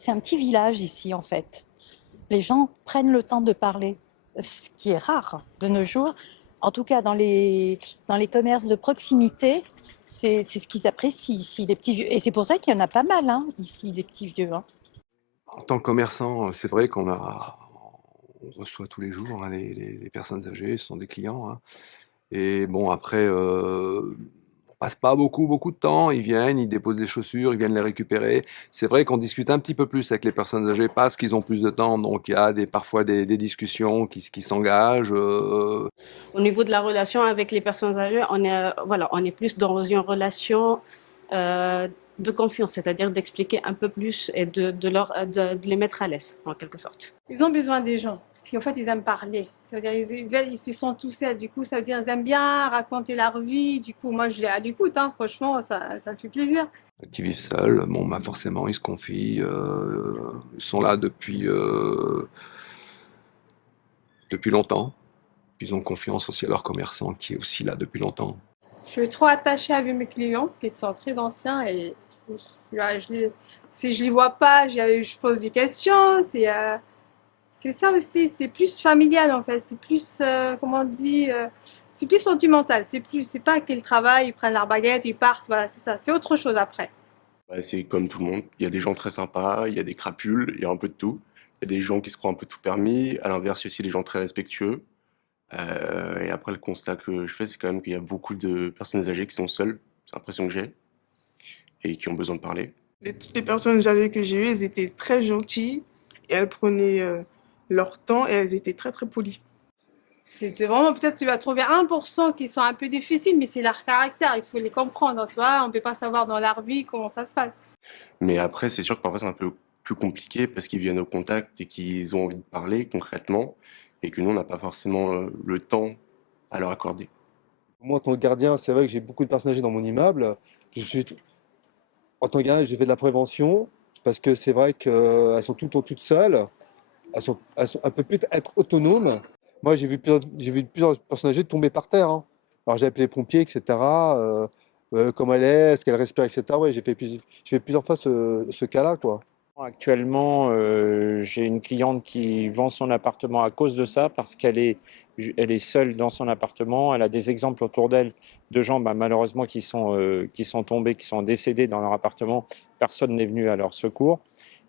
C'est un petit village ici, en fait. Les gens prennent le temps de parler, ce qui est rare de nos jours. En tout cas, dans les commerces de proximité, c'est ce qu'ils apprécient ici, les petits vieux. Et c'est pour ça qu'il y en a pas mal, hein, ici, les petits vieux. Hein. En tant que commerçant, c'est vrai on reçoit tous les jours, hein, les personnes âgées, ce sont des clients, hein. Et bon après, on passe pas beaucoup de temps. Ils viennent, ils déposent des chaussures, ils viennent les récupérer. C'est vrai qu'on discute un petit peu plus avec les personnes âgées parce qu'ils ont plus de temps, donc il y a parfois des discussions qui s'engagent, Au niveau de la relation avec les personnes âgées, voilà, on est plus dans une relation euh, de confiance, c'est-à-dire d'expliquer un peu plus et de les mettre à l'aise, en quelque sorte. Ils ont besoin des gens, parce qu'en fait, ils aiment parler. Ça veut dire ils se sentent tout seuls. Du coup, ça veut dire ils aiment bien raconter leur vie. Du coup, moi, je les à l'écoute, hein, franchement, ça me fait plaisir. qui vivent seuls. Bon, bah forcément, ils se confient, ils sont là depuis longtemps. Ils ont confiance aussi à leur commerçant qui est aussi là depuis longtemps. Je suis trop attachée avec mes clients, qui sont très anciens, et si je les vois pas, je pose des questions. C'est ça aussi, c'est plus familial en fait, c'est plus, comment on dit, c'est plus sentimental, c'est pas qu'ils travaillent, ils prennent leur baguette, ils partent, voilà, c'est ça, c'est autre chose après. Bah, c'est comme tout le monde. Il y a des gens très sympas, il y a des crapules, il y a un peu de tout. Il y a des gens qui se croient un peu tout permis. À l'inverse, il y a aussi des gens très respectueux. Et après, le constat que je fais, c'est quand même qu'il y a beaucoup de personnes âgées qui sont seules, c'est l'impression que j'ai, et qui ont besoin de parler. Toutes les personnes âgées que j'ai eues, elles étaient très gentilles et elles prenaient leur temps et elles étaient très très polies. C'est vraiment, peut-être tu vas trouver 1% qui sont un peu difficiles, mais c'est leur caractère, il faut les comprendre, tu vois, on peut pas savoir dans leur vie comment ça se passe. Mais après, c'est sûr que parfois, c'est un peu plus compliqué parce qu'ils viennent au contact et qu'ils ont envie de parler concrètement et que nous, on n'a pas forcément le temps à leur accorder. Moi, en tant que gardien, c'est vrai que j'ai beaucoup de personnes âgées dans mon immeuble. Je suis, en tant que gardien, j'ai fait de la prévention parce que c'est vrai qu'elles sont tout le temps toutes seules. Elles peuvent plus être autonomes. Moi, j'ai vu plusieurs personnes âgées tomber par terre. Hein. Alors, j'ai appelé les pompiers, etc. Comment elle est-ce qu'elle respire, etc. Ouais, j'ai fait plusieurs fois ce cas-là, quoi. Actuellement, j'ai une cliente qui vend son appartement à cause de ça, parce elle est seule dans son appartement. Elle a des exemples autour d'elle de gens, malheureusement, qui sont tombés, qui sont décédés dans leur appartement. Personne n'est venu à leur secours.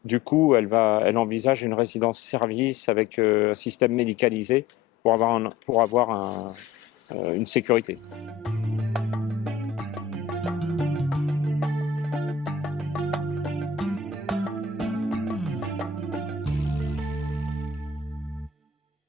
Du coup, elle envisage une résidence-service avec un système médicalisé pour avoir une sécurité.